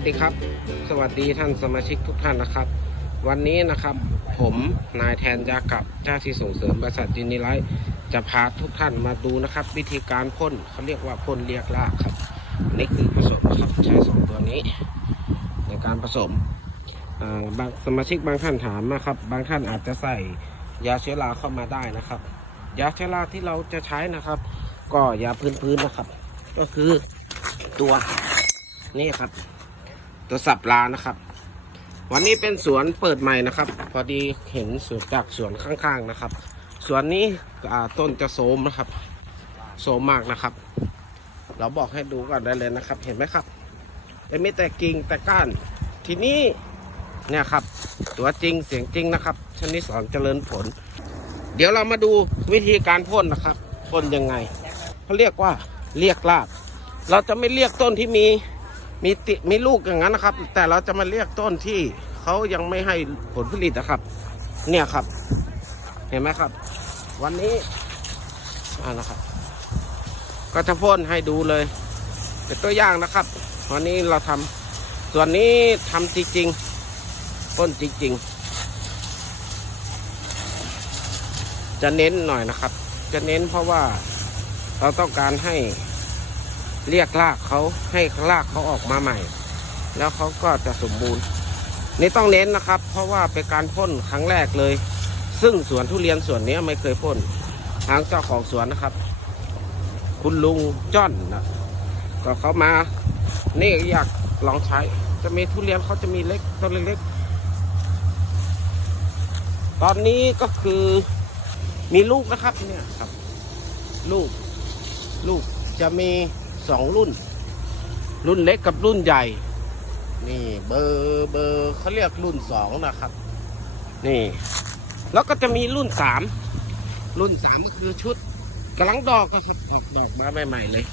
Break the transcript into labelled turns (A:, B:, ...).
A: สดีครับ สวัสดีท่านสมาชิกทุกท่านนะครับ วันนี้นะครับ ผมนายแทนยากับเจ้าที่ส่งเสริมบริษัทจินิไลท์จะพาทุกท่านมาดูนะครับ วิธีการพ่นเขาเรียกว่าพ่นเรียกรากครับนี่คือผสมนะครับใช้สองตัวนี้ ในการผสมบางสมาชิกบางท่านถามนะครับ บางท่านอาจจะใส่ยาเชื้อราเข้ามาได้นะครับ ยาเชื้อราที่เราจะใช้นะครับ ก็ยาพื้นๆนะครับ ก็คือตัวนี่ครับ ตัวสับลานะครับ วันนี้เป็นสวนเปิดใหม่นะครับ พอดีเห็นสวนจากสวนข้างๆนะครับ สวนนี้ต้นจะโสมนะครับ โสมมากนะครับ เราบอกให้ดูก่อนได้เลยนะครับ เห็นไหมครับเป็นไม่แต่กิ่งแต่ก้านทีนี้เนี่ยครับ ตัวจริงเสียงจริงนะครับชนิดสอนเจริญผล เดี๋ยวเรามาดูวิธีการพ่นนะครับพ่นยังไงเขาเรียกว่าเรียกรากเราจะไม่เรียกต้นที่มี มีติมีลูกอย่างนั้นนะครับ แต่เราจะมาเรียกต้นที่เขายังไม่ให้ผลผลิตนะครับ เนี่ยครับ เห็นไหมครับ วันนี้อ่านะครับ ก็จะพ่นให้ดูเลย เป็นตัวอย่างนะครับ วันนี้เราทำส่วนนี้ทำจริงๆพ่นจริง ๆ จะเน้นหน่อยนะครับ จะเน้นเพราะว่าเราต้องการให้ เรียกรากเขาให้รากเขาออกมาใหม่ แล้วเขาก็จะสมบูรณ์นี่ต้องเน้นนะครับ เพราะว่าเป็นการพ่นครั้งแรกเลย ซึ่งสวนทุเรียนสวนนี้ไม่เคยพ่นทางเจ้าของสวนนะครับ คุณลุงจ้อนนะก็เขามา นี่อยากลองใช้ จะมีทุเรียนเขาจะมีเล็กต้นเล็กๆตอนนี้ก็คือมีลูกนะครับเนี่ยครับ ลูก ลูกจะมี สองรุ่น รุ่นเล็กกับรุ่นใหญ่ นี่เบอร์เบอร์เขาเรียกรุ่นสองนะครับ นี่ แล้วก็จะมีรุ่นสามรุ่นสามก็คือชุดกำลังดอกก็ครับออกดอกมาใหม่ๆเลย